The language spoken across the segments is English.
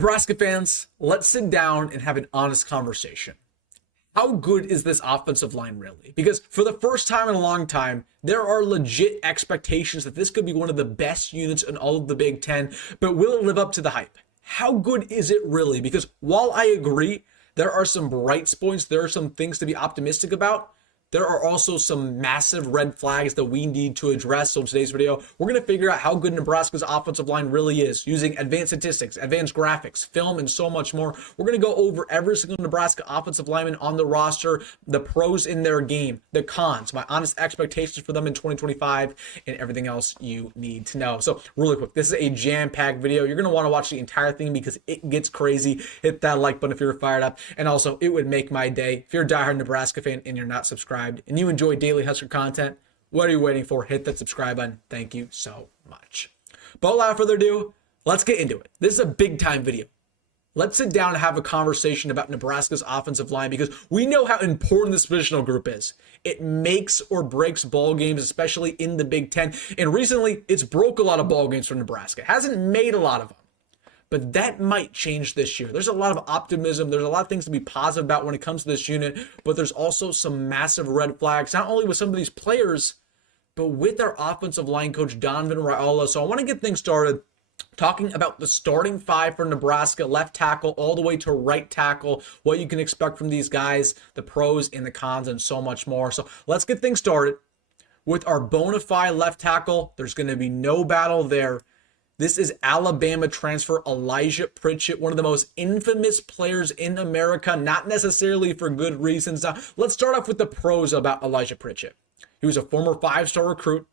Nebraska fans, let's sit down and have an honest conversation. How good is this offensive line really? Because for the first time in a long time, there are legit expectations that this could be one of the best units in all of the Big Ten, but will it live up to the hype? How good is it really? Because while I agree, there are some bright spots, there are some things to be optimistic about, there are also some massive red flags that we need to address. So in today's video, we're going to figure out how good Nebraska's offensive line really is using advanced statistics, advanced graphics, film, and so much more. We're going to go over every single Nebraska offensive lineman on the roster, the pros in their game, the cons, my honest expectations for them in 2025, and everything else you need to know. So really quick, this is a jam-packed video. You're going to want to watch the entire thing because it gets crazy. Hit that like button if you're fired up. And also, it would make my day. If you're a diehard Nebraska fan and you're not subscribed, and you enjoy daily Husker content, what are you waiting for? Hit that subscribe button. Thank you so much. But without further ado, let's get into it. This is a big time video. Let's sit down and have a conversation about Nebraska's offensive line because we know how important this positional group is. It makes or breaks ball games, especially in the Big Ten. And recently, it's broke a lot of ball games for Nebraska. It hasn't made a lot of them. But that might change this year. There's a lot of optimism. There's a lot of things to be positive about when it comes to this unit, but there's also some massive red flags, not only with some of these players, but with our offensive line coach, Donovan Raiola. So I want to get things started talking about the starting five for Nebraska, left tackle all the way to right tackle, what you can expect from these guys, the pros and the cons, and so much more. So let's get things started with our bona fide left tackle. There's going to be no battle there. This is Alabama transfer Elijah Pritchett, one of the most infamous players in America, not necessarily for good reasons. Now, let's start off with the pros about Elijah Pritchett. He was a former five-star recruit.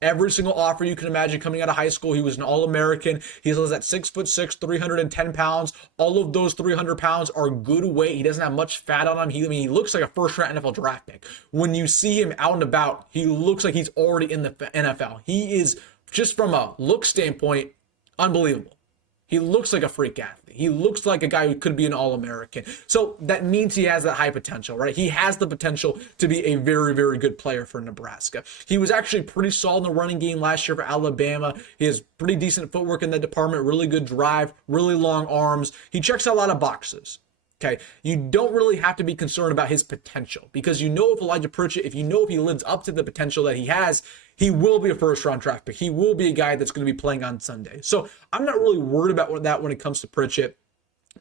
Every single offer you can imagine coming out of high school, he was an All-American. He's at 6'6", 310 pounds. All of those 300 pounds are good weight. He doesn't have much fat on him. He looks like a first-round NFL draft pick. When you see him out and about, he looks like he's already in the NFL. He is, just from a look standpoint, unbelievable. He looks like a freak athlete. He looks like a guy who could be an All-American. So that means he has that high potential, right? He has the potential to be a very, very good player for Nebraska. He was actually pretty solid in the running game last year for Alabama. He has pretty decent footwork in that department, really good drive, really long arms. He checks a lot of boxes. Okay, you don't really have to be concerned about his potential because you know if Elijah Pritchett, if you know if he lives up to the potential that he has, he will be a first-round draft pick. He will be a guy that's going to be playing on Sunday. So I'm not really worried about that when it comes to Pritchett,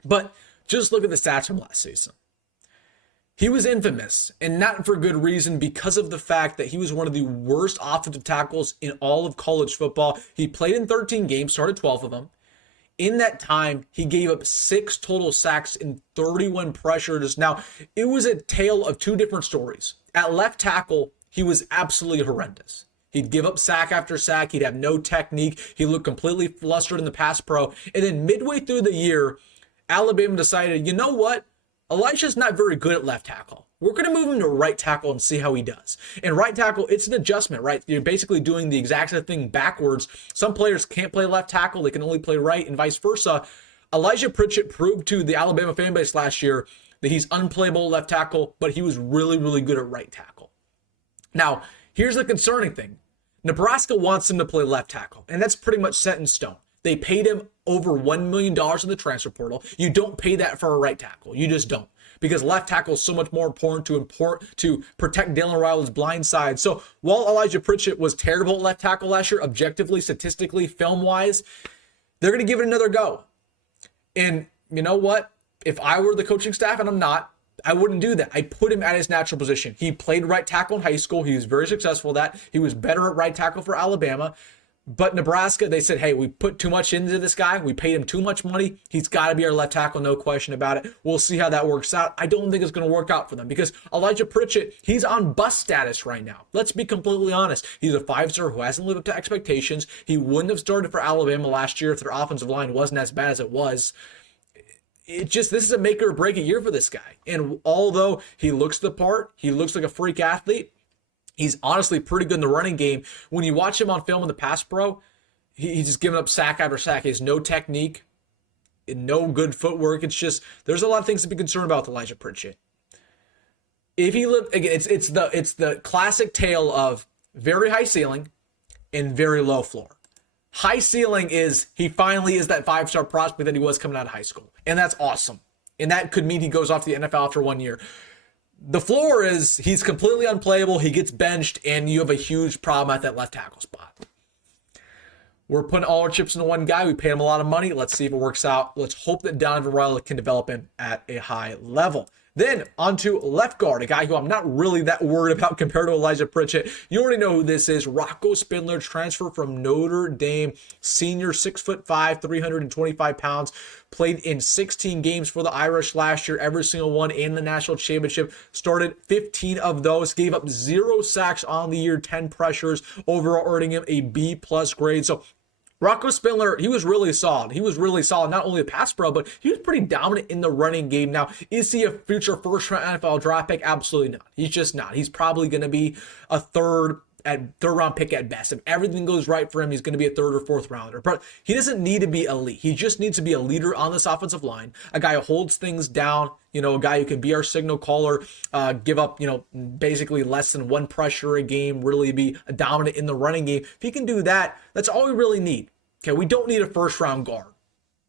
but just look at the stats from last season. He was infamous, and not for good reason, because of the fact that he was one of the worst offensive tackles in all of college football. He played in 13 games, started 12 of them. In that time, he gave up 6 total sacks and 31 pressures. Now, it was a tale of two different stories. At left tackle, he was absolutely horrendous. He'd give up sack after sack. He'd have no technique. He looked completely flustered in the pass pro. And then midway through the year, Alabama decided, you know what? Elijah's not very good at left tackle. We're going to move him to right tackle and see how he does. And right tackle, it's an adjustment, right? You're basically doing the exact same thing backwards. Some players can't play left tackle. They can only play right and vice versa. Elijah Pritchett proved to the Alabama fan base last year that he's unplayable left tackle, but he was really, really good at right tackle. Now, here's the concerning thing. Nebraska wants him to play left tackle, and that's pretty much set in stone. They paid him over $1 million in the transfer portal. You don't pay that for a right tackle. You just don't. Because left tackle is so much more important to protect Dylan Raiola's blind side. So while Elijah Pritchett was terrible at left tackle last year, objectively, statistically, film-wise, they're going to give it another go. And you know what? If I were the coaching staff, and I'm not, I wouldn't do that. I'd put him at his natural position. He played right tackle in high school. He was very successful at that. He was better at right tackle for Alabama. But Nebraska, they said, hey, we put too much into this guy. We paid him too much money. He's got to be our left tackle, no question about it. We'll see how that works out. I don't think it's going to work out for them because Elijah Pritchett, he's on bust status right now. Let's be completely honest. He's a five-star who hasn't lived up to expectations. He wouldn't have started for Alabama last year if their offensive line wasn't as bad as it was. This is a make or break a year for this guy. And although he looks the part, he looks like a freak athlete, he's honestly pretty good in the running game. When you watch him on film in the pass pro, he's just giving up sack after sack. He has no technique, no good footwork. It's just, there's a lot of things to be concerned about with Elijah Pritchett. If he lived, again, it's the classic tale of very high ceiling and very low floor. high ceiling is he finally is that 5-star prospect that he was coming out of high school. And that's awesome. And that could mean he goes off to the NFL after 1 year. The floor is he's completely unplayable. He gets benched, and you have a huge problem at that left tackle spot. We're putting all our chips into one guy. We paid him a lot of money. Let's see if it works out. Let's hope that Donovan Raiola can develop him at a high level. Then onto left guard, a guy who I'm not really that worried about compared to Elijah Pritchett. You already know who this is. Rocco Spindler, transfer from Notre Dame, senior, 6'5", 325 pounds, played in 16 games for the Irish last year, every single one in the national championship, started 15 of those, gave up 0 sacks on the year, 10 pressures, overall earning him a B+ grade. So Rocco Spindler, he was really solid. He was really solid, not only a pass pro, but he was pretty dominant in the running game. Now, is he a future first-round NFL draft pick? Absolutely not. He's just not. He's probably going to be a third-round pick at best. If everything goes right for him, he's going to be a third or fourth rounder. But he doesn't need to be elite. He just needs to be a leader on this offensive line, a guy who holds things down, a guy who can be our signal caller, give up, basically less than 1 pressure a game, really be dominant in the running game. If he can do that, that's all we really need. Okay, we don't need a first-round guard.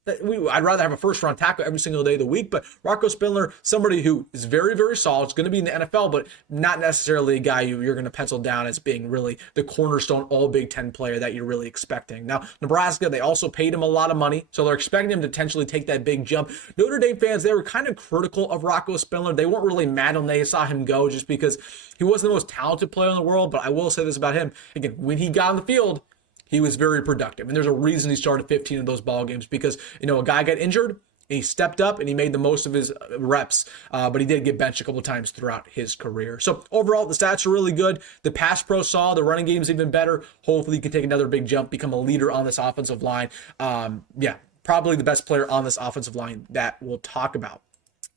I'd rather have a first-round tackle every single day of the week, but Rocco Spindler, somebody who is very, very solid, is going to be in the NFL, but not necessarily a guy you're going to pencil down as being really the cornerstone all Big Ten player that you're really expecting. Now, Nebraska, they also paid him a lot of money, so they're expecting him to potentially take that big jump. Notre Dame fans, they were kind of critical of Rocco Spindler. They weren't really mad when they saw him go just because he wasn't the most talented player in the world, but I will say this about him. Again, when he got on the field, he was very productive. And there's a reason he started 15 of those ball games because, a guy got injured, and he stepped up and he made the most of his reps, but he did get benched a couple of times throughout his career. So overall, the stats are really good. The pass pro saw, the running game's even better. Hopefully he can take another big jump, become a leader on this offensive line. Probably the best player on this offensive line that we'll talk about.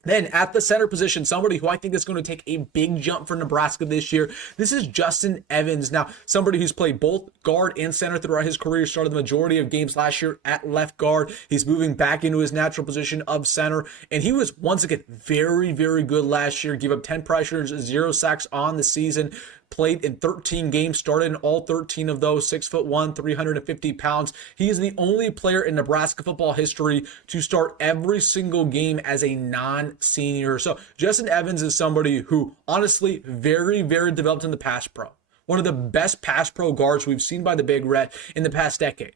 Then at the center position, somebody who I think is going to take a big jump for Nebraska this year. This is Justin Evans. Now, somebody who's played both guard and center throughout his career, started the majority of games last year at left guard. He's moving back into his natural position of center. And he was, once again, very, very good last year. Gave up 10 pressures, 0 sacks on the season. Played in 13 games, started in all 13 of those, 6'1", 350 pounds. He is the only player in Nebraska football history to start every single game as a non-senior. So Justin Evans is somebody who, honestly, very, very developed in the pass pro. One of the best pass pro guards we've seen by the Big Red in the past decade.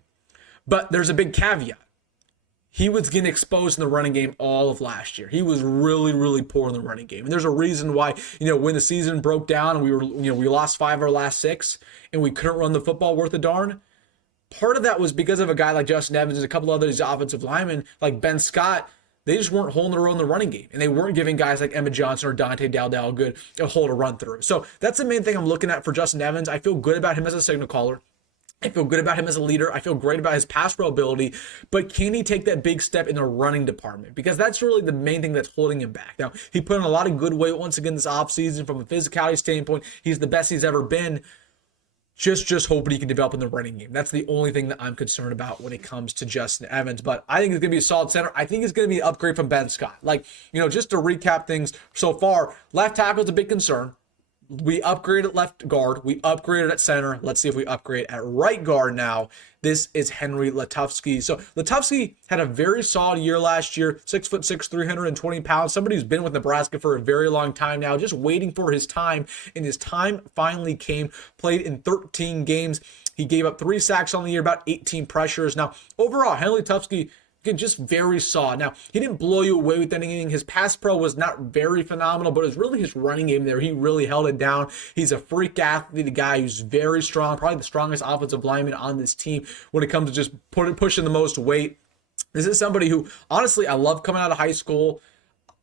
But there's a big caveat. He was getting exposed in the running game all of last year. He was really, really poor in the running game. And there's a reason why, when the season broke down and we lost 5 of our last 6 and we couldn't run the football worth a darn. Part of that was because of a guy like Justin Evans and a couple other offensive linemen like Ben Scott. They just weren't holding their own in the running game. And they weren't giving guys like Emmett Johnson or Dante Dowdell a hole to run through. So that's the main thing I'm looking at for Justin Evans. I feel good about him as a signal caller. I feel good about him as a leader. I feel great about his pass pro ability, but can he take that big step in the running department? Because that's really the main thing that's holding him back. Now, he put in a lot of good weight once again this offseason from a physicality standpoint. He's the best he's ever been. Just hoping he can develop in the running game. That's the only thing that I'm concerned about when it comes to Justin Evans. But I think it's going to be a solid center. I think it's going to be an upgrade from Ben Scott. Just to recap things so far, left tackle is a big concern. We upgraded at left guard. We upgraded at center. Let's see if we upgrade at right guard now. This is Henry Lutovksy. So Lutovksy had a very solid year last year, 6'6", 320 pounds. Somebody who's been with Nebraska for a very long time now, just waiting for his time. And his time finally came. Played in 13 games. He gave up 3 sacks on the year, about 18 pressures. Now, overall, Henry Lutovksy, again, just very solid. Now, he didn't blow you away with anything. His pass pro was not very phenomenal, but it was really his running game there. He really held it down. He's a freak athlete, a guy who's very strong, probably the strongest offensive lineman on this team when it comes to just pushing the most weight. This is somebody who, honestly, I love coming out of high school.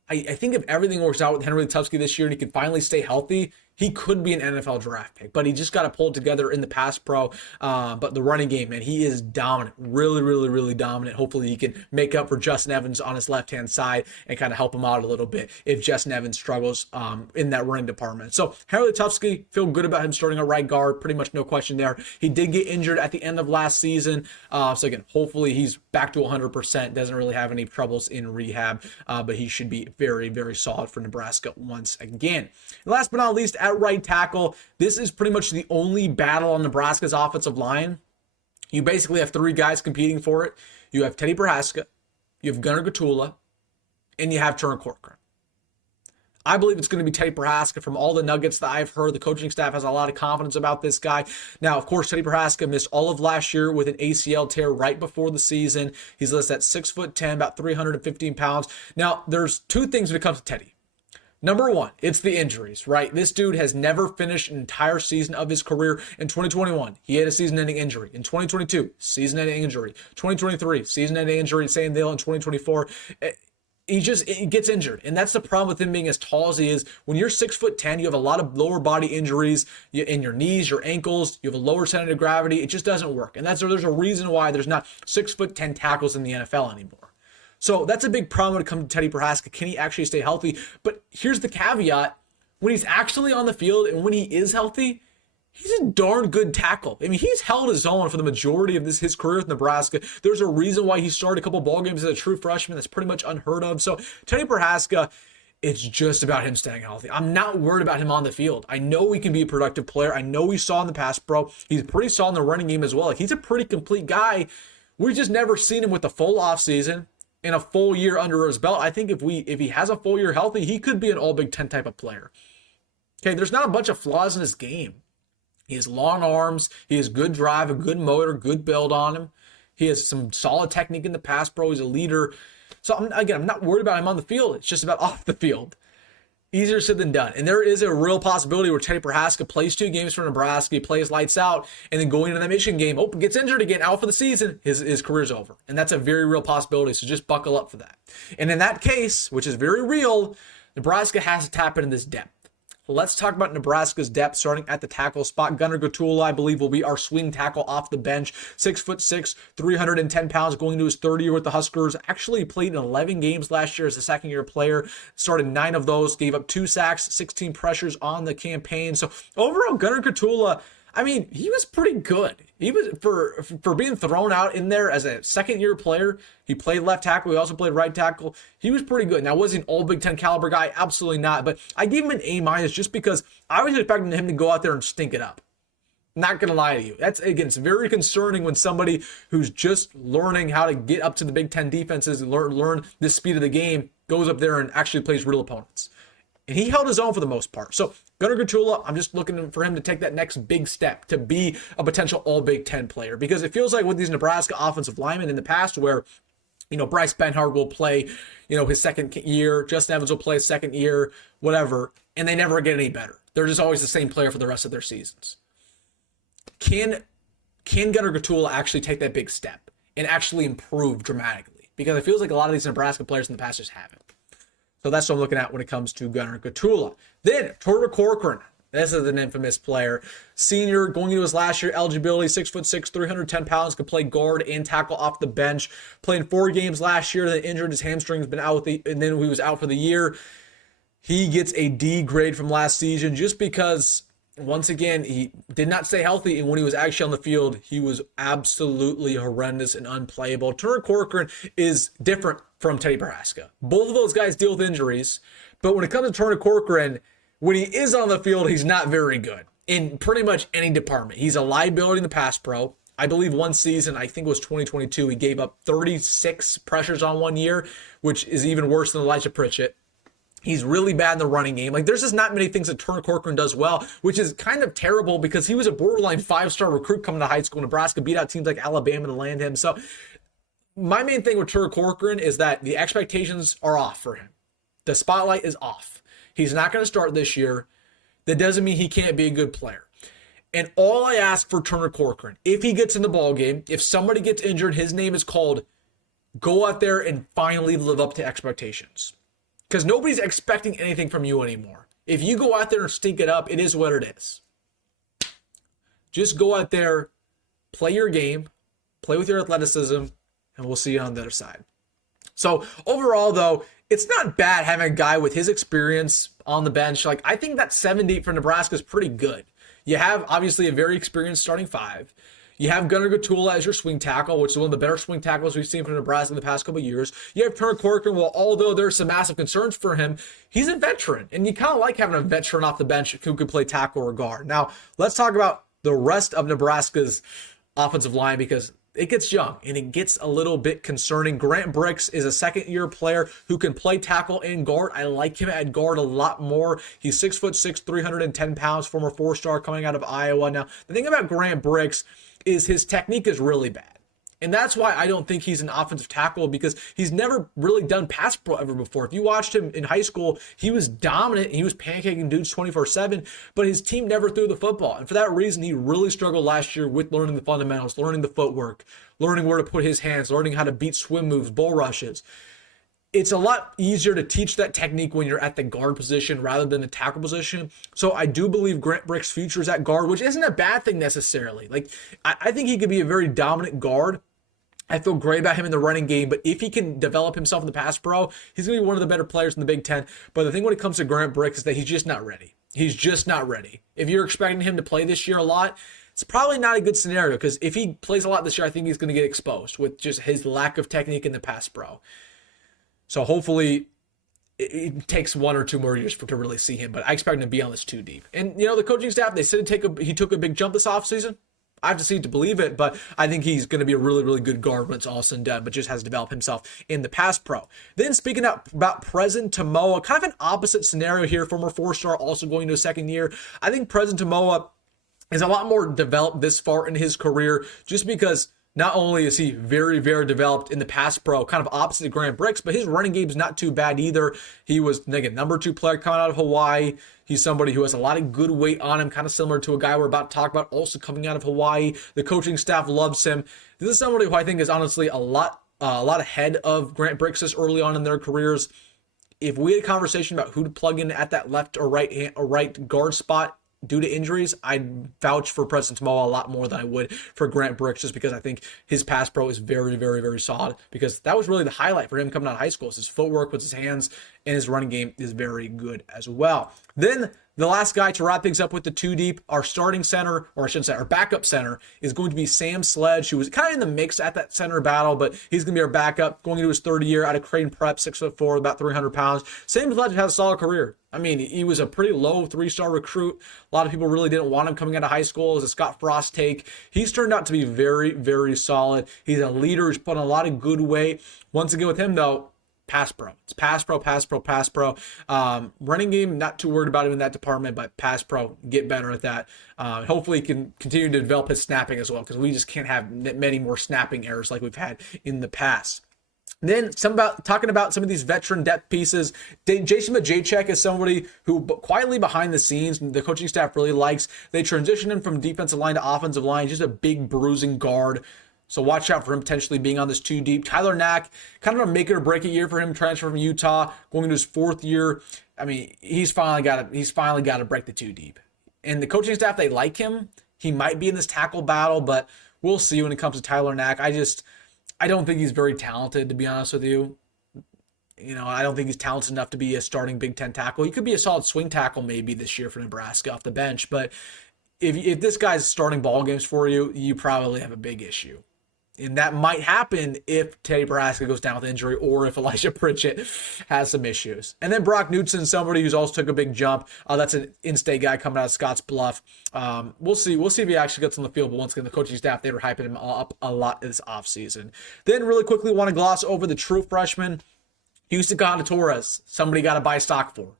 I think if everything works out with Henry Lutovksy this year and he can finally stay healthy, he could be an NFL draft pick, but he just got to pull it together in the pass pro. But the running game, man, he is dominant, really, really, really dominant. Hopefully he can make up for Justin Evans on his left-hand side and kind of help him out a little bit if Justin Evans struggles in that running department. So Henry Lutovksy, feel good about him starting at right guard, pretty much no question there. He did get injured at the end of last season. So again, hopefully he's back to 100%, doesn't really have any troubles in rehab, but he should be very, very solid for Nebraska once again. And last but not least, at right tackle, this is pretty much the only battle on Nebraska's offensive line. You basically have three guys competing for it. You have Teddy Prochazka, you have Gunnar Gottula, and you have Turner Corcoran. I believe it's going to be Teddy Prochazka. From all the nuggets that I've heard, the coaching staff has a lot of confidence about this guy. Now, of course, Teddy Prochazka missed all of last year with an ACL tear right before the season. He's listed at 6'10", about 315 pounds. Now, there's two things when it comes to Teddy. Number one, it's the injuries, right? This dude has never finished an entire season of his career. In 2021, he had a season-ending injury. In 2022, season-ending injury. 2023, season-ending injury. Same deal in 2024. He gets injured. And that's the problem with him being as tall as he is. When you're 6'10", you have a lot of lower body injuries in your knees, your ankles. You have a lower center of gravity. It just doesn't work. And there's a reason why there's not 6'10" tackles in the NFL anymore. So that's a big problem when it comes to Teddy Prochazka. Can he actually stay healthy? But here's the caveat. When he's actually on the field and when he is healthy, he's a darn good tackle. I mean, he's held his own for the majority of his career with Nebraska. There's a reason why he started a couple ball games as a true freshman. That's pretty much unheard of. So Teddy Prochazka, it's just about him staying healthy. I'm not worried about him on the field. I know he can be a productive player. I know we saw in the past, bro. He's pretty solid in the running game as well. Like, he's a pretty complete guy. We've just never seen him with a full offseason and a full year under his belt. I think if he has a full year healthy, he could be an all Big Ten type of player. Okay, there's not a bunch of flaws in his game. He has long arms. He has good drive, a good motor, good build on him. He has some solid technique in the pass, bro. He's a leader. So, I'm not worried about him on the field. It's just about off the field. Easier said than done. And there is a real possibility where Teddy Prochazka plays 2 games for Nebraska, he plays lights out, and then going into that Michigan game, gets injured again, out for the season, his career's over. And that's a very real possibility, so just buckle up for that. And in that case, which is very real, Nebraska has to tap into this depth. Let's talk about Nebraska's depth, starting at the tackle spot. Gunnar Gottula, I believe, will be our swing tackle off the bench. 6'6", 310 pounds, going into his third year with the Huskers. Actually played in 11 games last year as a second-year player. Started 9 of those, gave up 2 sacks, 16 pressures on the campaign. So overall, Gunnar Gottula, I mean, he was pretty good. He was for being thrown out in there as a second-year player. He played left tackle. He also played right tackle. He was pretty good. Now, was he an all Big Ten caliber guy? Absolutely not. But I gave him an A- just because I was expecting him to go out there and stink it up. Not going to lie to you. It's very concerning when somebody who's just learning how to get up to the Big Ten defenses and learn the speed of the game goes up there and actually plays real opponents. And he held his own for the most part. So Gunnar Gottula, I'm just looking for him to take that next big step to be a potential all Big Ten player. Because it feels like with these Nebraska offensive linemen in the past where, Bryce Benhart will play, his second year, Justin Evans will play his second year, whatever, and they never get any better. They're just always the same player for the rest of their seasons. Can Gunnar Gottula actually take that big step and actually improve dramatically? Because it feels like a lot of these Nebraska players in the past just haven't. So that's what I'm looking at when it comes to Gunnar Gottula. Then, Turner Corcoran. This is an infamous player. Senior, going into his last year, eligibility, 6'6", 310 pounds, could play guard and tackle off the bench. Playing 4 games last year, then injured, his hamstring's been out, and then he was out for the year. He gets a D grade from last season just because, once again, he did not stay healthy, and when he was actually on the field, he was absolutely horrendous and unplayable. Turner Corcoran is different from Teddy Prochazka. Both of those guys deal with injuries, but when it comes to Turner Corcoran, when he is on the field, he's not very good in pretty much any department. He's a liability in the pass pro. I believe one season, I think it was 2022, he gave up 36 pressures on 1 year, which is even worse than Elijah Pritchett. He's really bad in the running game. Like, there's just not many things that Turner Corcoran does well, which is kind of terrible because he was a borderline 5-star recruit coming to high school. Nebraska beat out teams like Alabama to land him. So my main thing with Turner Corcoran is that the expectations are off for him. The spotlight is off. He's not going to start this year. That doesn't mean he can't be a good player. And all I ask for Turner Corcoran, if he gets in the ball game, if somebody gets injured, his name is called, go out there and finally live up to expectations. Because nobody's expecting anything from you anymore. If you go out there and stink it up, it is what it is. Just go out there, play your game, play with your athleticism, and we'll see you on the other side. So overall, though, it's not bad having a guy with his experience on the bench. Like, I think that 70 for Nebraska is pretty good. You have, obviously, a very experienced starting 5. You have Gunnar Gottula as your swing tackle, which is one of the better swing tackles we've seen from Nebraska in the past couple of years. You have Turner Corcoran, well, although there's some massive concerns for him, he's a veteran. And you kind of like having a veteran off the bench who could play tackle or guard. Now, let's talk about the rest of Nebraska's offensive line because it gets young and it gets a little bit concerning. Grant Brix is a second-year player who can play tackle and guard. I like him at guard a lot more. He's 6'6", 310 pounds, former 4-star coming out of Iowa. Now, the thing about Grant Brix is his technique is really bad. And that's why I don't think he's an offensive tackle, because he's never really done pass pro ever before. If you watched him in high school, he was dominant. He was pancaking dudes 24/7, but his team never threw the football. And for that reason, he really struggled last year with learning the fundamentals, learning the footwork, learning where to put his hands, learning how to beat swim moves, bull rushes. It's a lot easier to teach that technique when you're at the guard position rather than the tackle position. So I do believe Grant Brix' future is at guard, which isn't a bad thing necessarily. Like, I think he could be a very dominant guard. I feel great about him in the running game, but if he can develop himself in the pass pro, he's going to be one of the better players in the Big Ten. But the thing when it comes to Grant Brix is that he's just not ready. He's just not ready. If you're expecting him to play this year a lot, it's probably not a good scenario, because if he plays a lot this year, I think he's going to get exposed with just his lack of technique in the pass pro. So hopefully it takes 1 or 2 more years to really see him, but I expect him to be on this 2 deep. And, the coaching staff, they said he took a big jump this offseason. I have to see it to believe it, but I think he's going to be a really, really good guard when it's all said and done, but just has to develop himself in the pass pro. Then speaking about Preston Taumua, kind of an opposite scenario here, former 4-star, also going to a second year. I think Preston Taumua is a lot more developed this far in his career, just because not only is he very, very developed in the pass pro, kind of opposite of Grant Brix, but his running game is not too bad either. He was number 2 player coming out of Hawaii. He's somebody who has a lot of good weight on him, kind of similar to a guy we're about to talk about, also coming out of Hawaii. The coaching staff loves him. This is somebody who I think is honestly a lot ahead of Grant Brix early on in their careers. If we had a conversation about who to plug in at that left or right guard spot due to injuries, I'd vouch for Preston Taumua a lot more than I would for Grant Brix, just because I think his pass pro is very, very, very solid, because that was really the highlight for him coming out of high school. Is his footwork with his hands, and his running game is very good as well. Then the last guy to wrap things up with the 2 deep, our starting center, or I shouldn't say our backup center, is going to be Sam Sledge, who was kind of in the mix at that center battle, but he's going to be our backup going into his 3rd year out of Creighton Prep, 6'4", about 300 pounds. Sam Sledge has a solid career. I mean, he was a pretty low 3-star recruit. A lot of people really didn't want him coming out of high school as a Scott Frost take. He's turned out to be very, very solid. He's a leader. He's put on a lot of good weight. Once again with him, though, pass pro. It's pass pro, pass pro, pass pro. Running game, not too worried about him in that department, but pass pro, get better at that. Hopefully he can continue to develop his snapping as well, because we just can't have many more snapping errors like we've had in the past. Then talking about some of these veteran depth pieces. Jason Majacek is somebody who quietly behind the scenes, the coaching staff really likes. They transitioned him from defensive line to offensive line, just a big bruising guard. So watch out for him potentially being on this 2 deep. Tyler Knack, kind of a make it or break it year for him, transfer from Utah, going into his 4th year. I mean, he's finally got to break the 2 deep. And the coaching staff, they like him. He might be in this tackle battle, but we'll see when it comes to Tyler Knack. I don't think he's very talented, to be honest with you. I don't think he's talented enough to be a starting Big Ten tackle. He could be a solid swing tackle maybe this year for Nebraska off the bench, but if this guy's starting ball games for you, you probably have a big issue. And that might happen if Teddy Nebraska goes down with injury, or if Elijah Pritchett has some issues. And then Brock Knutson, somebody who's also took a big jump. That's an in-state guy coming out of Scotts Bluff. We'll see if he actually gets on the field. But once again, the coaching staff, they were hyping him up a lot this offseason. Then really quickly, want to gloss over the true freshman, Houston Kaahaaina-Torres. Somebody got to buy stock for.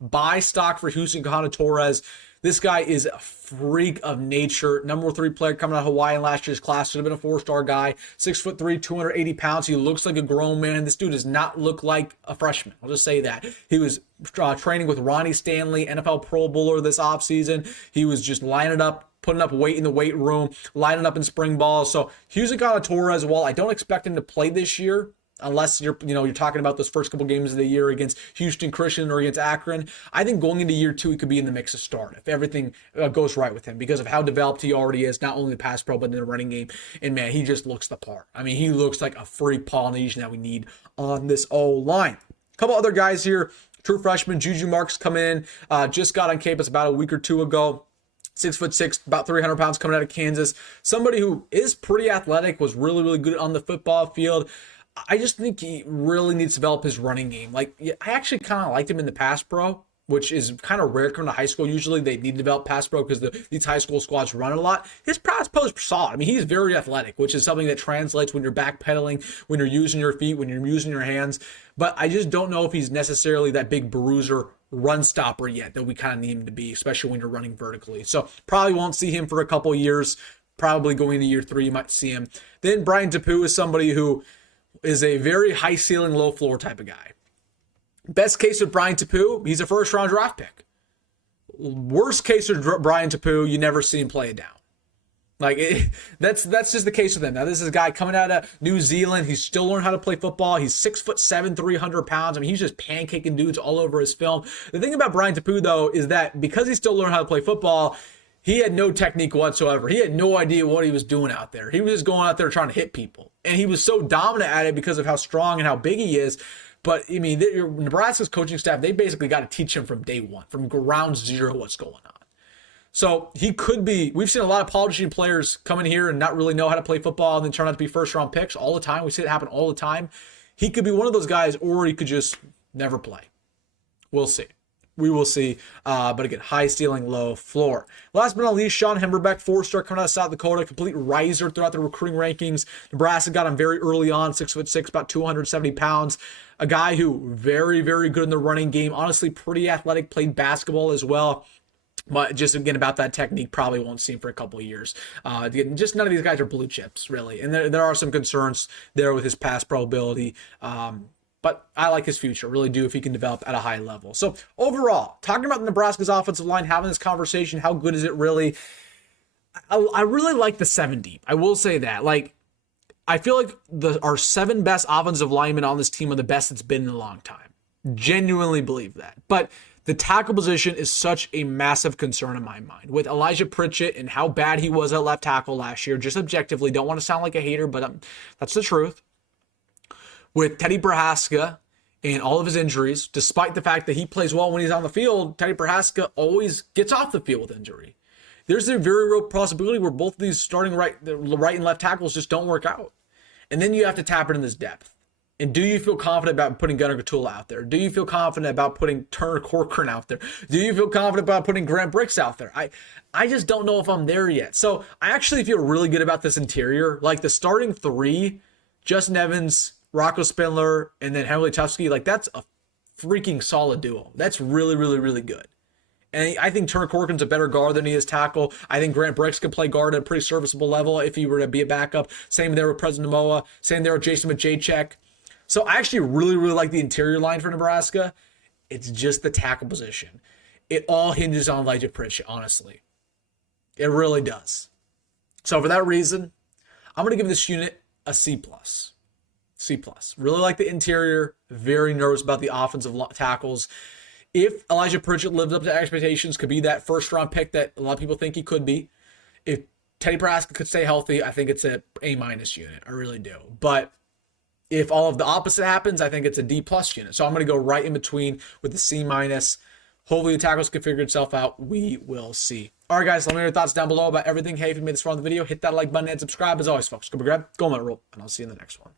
Buy stock for Houston Kaahaaina-Torres. This guy is a freak of nature. Number 3 player coming out of Hawaii in last year's class. Should have been a 4-star guy. 6'3", 280 pounds. He looks like a grown man. This dude does not look like a freshman. I'll just say that. He was training with Ronnie Stanley, NFL Pro Bowler this offseason. He was just lining up, putting up weight in the weight room, lining up in spring balls. So Houston Kaahaaina-Torres, while I don't expect him to play this year, unless you're talking about those first couple games of the year against Houston Christian or against Akron, I think going into year 2, he could be in the mix to start if everything goes right with him, because of how developed he already is, not only the pass pro, but in the running game. And man, he just looks the part. I mean, he looks like a freak Polynesian that we need on this O-line. A couple other guys here, true freshmen, Juju Marks coming in, just got on campus about a week or 2 ago. 6'6", about 300 pounds, coming out of Kansas. Somebody who is pretty athletic, was really, really good on the football field. I just think he really needs to develop his running game. Like, I actually kind of liked him in the pass pro, which is kind of rare coming to high school. Usually they need to develop pass pro because these high school squads run a lot. His pass pro is solid. I mean, he's very athletic, which is something that translates when you're backpedaling, when you're using your feet, when you're using your hands. But I just don't know if he's necessarily that big bruiser run stopper yet that we kind of need him to be, especially when you're running vertically. So probably won't see him for a couple years. Probably going into year 3, you might see him. Then Brian Tapu is somebody who is a very high ceiling, low floor type of guy. Best case with Brian Tapu, he's a first round draft pick. Worst case with Brian Tapu, you never see him play it down. That's just the case with him. Now, this is a guy coming out of New Zealand. He's still learning how to play football. He's 6'7", 300 pounds. I mean, he's just pancaking dudes all over his film. The thing about Brian Tapu, though, is that because he's still learning how to play football, he had no technique whatsoever. He had no idea what he was doing out there. He was just going out there trying to hit people. And he was so dominant at it because of how strong and how big he is. But, I mean, Nebraska's coaching staff, they basically got to teach him from day one, from ground zero, what's going on. So he could be, we've seen a lot of polishing players come in here and not really know how to play football and then turn out to be first round picks all the time. We see it happen all the time. He could be one of those guys, or he could just never play. We'll see. We will see. But again, high ceiling, low floor. Last but not least, Shawn Hammerbeck, 4-star coming out of South Dakota, complete riser throughout the recruiting rankings. Nebraska got him very early on, 6'6", about 270 pounds. A guy who very, very good in the running game. Honestly, pretty athletic, played basketball as well. But just again, about that technique, probably won't see him for a couple of years. Just none of these guys are blue chips, really. And there are some concerns there with his pass pro ability. But I like his future, really do, if he can develop at a high level. So overall, talking about Nebraska's offensive line, having this conversation, how good is it really? I really like the 7 deep. I will say that. I feel like our 7 best offensive linemen on this team are the best it's been in a long time. Genuinely believe that. But the tackle position is such a massive concern in my mind. With Elijah Pritchett and how bad he was at left tackle last year, just objectively, don't want to sound like a hater, but that's the truth. With Teddy Prochazka and all of his injuries, despite the fact that he plays well when he's on the field, Teddy Prochazka always gets off the field with injury. There's a very real possibility where both of these starting right and left tackles just don't work out. And then you have to tap into this depth. And do you feel confident about putting Gunnar Gottula out there? Do you feel confident about putting Turner Corcoran out there? Do you feel confident about putting Brix out there? I just don't know if I'm there yet. So I actually feel really good about this interior. Like the starting 3, Justin Evans, Rocco Spindler, and then Lutovksy, that's a freaking solid duo. That's really, really, really good. And I think Turner Corcoran's a better guard than he is tackle. I think Brix could play guard at a pretty serviceable level if he were to be a backup. Same there with Preston Taumua. Same there with Jason Majacek. So I actually really, really like the interior line for Nebraska. It's just the tackle position. It all hinges on Elijah Pritchett, honestly. It really does. So for that reason, I'm going to give this unit a C+. C+. Really like the interior. Very nervous about the offensive tackles. If Elijah Pritchett lived up to expectations, could be that first-round pick that a lot of people think he could be. If Teddy Prochazka could stay healthy, I think it's an A- unit. I really do. But if all of the opposite happens, I think it's a D+ unit. So I'm going to go right in between with the C-. Hopefully the tackles can figure itself out. We will see. All right, guys, let me know your thoughts down below about everything. Hey, if you made this far in the video, hit that like button and subscribe. As always, folks, go grab, go on my roll, and I'll see you in the next one.